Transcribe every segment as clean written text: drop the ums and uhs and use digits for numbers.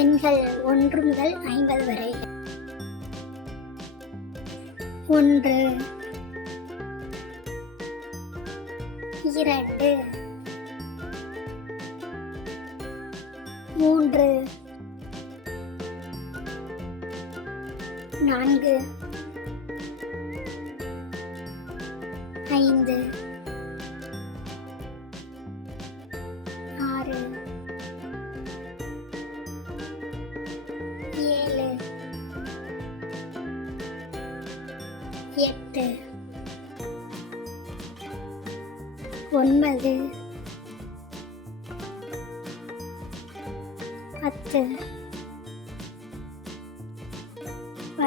எண்கள் 1 முதல் 50 வரை. 1 2 3 4 5 6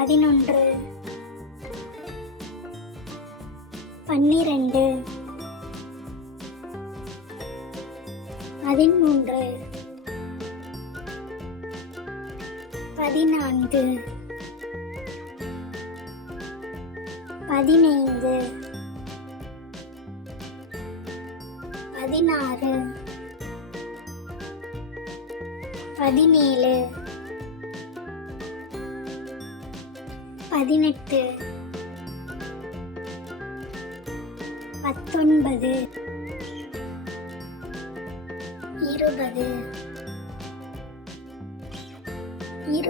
7 8 9 10 11 12 13 14 15 16 17 18 19 20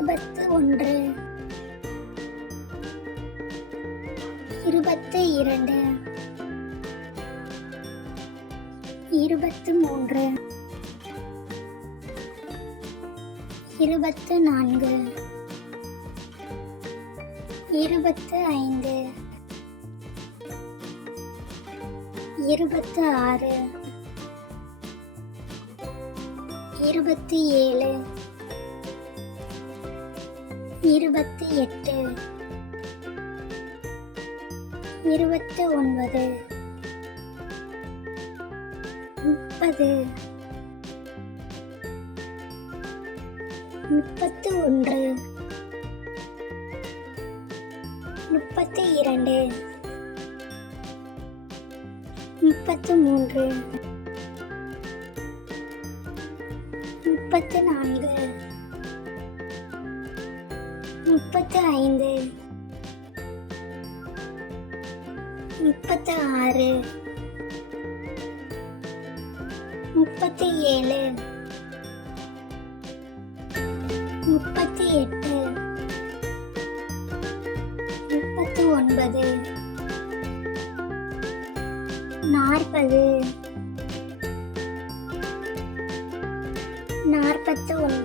21 22 23 24 25 26 27 28 29 30 31 32 33 34 35 36 37 38 39 40 41 42 43 44 45 46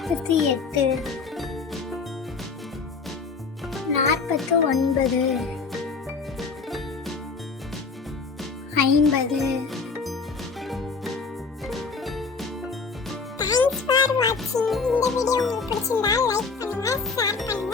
47 48 49 50. Thanks for watching. இந்த வீடியோ உங்களுக்கு பிடிச்சிருந்தா லைக் பண்ணுங்க, ஷேர் பண்ணுங்க.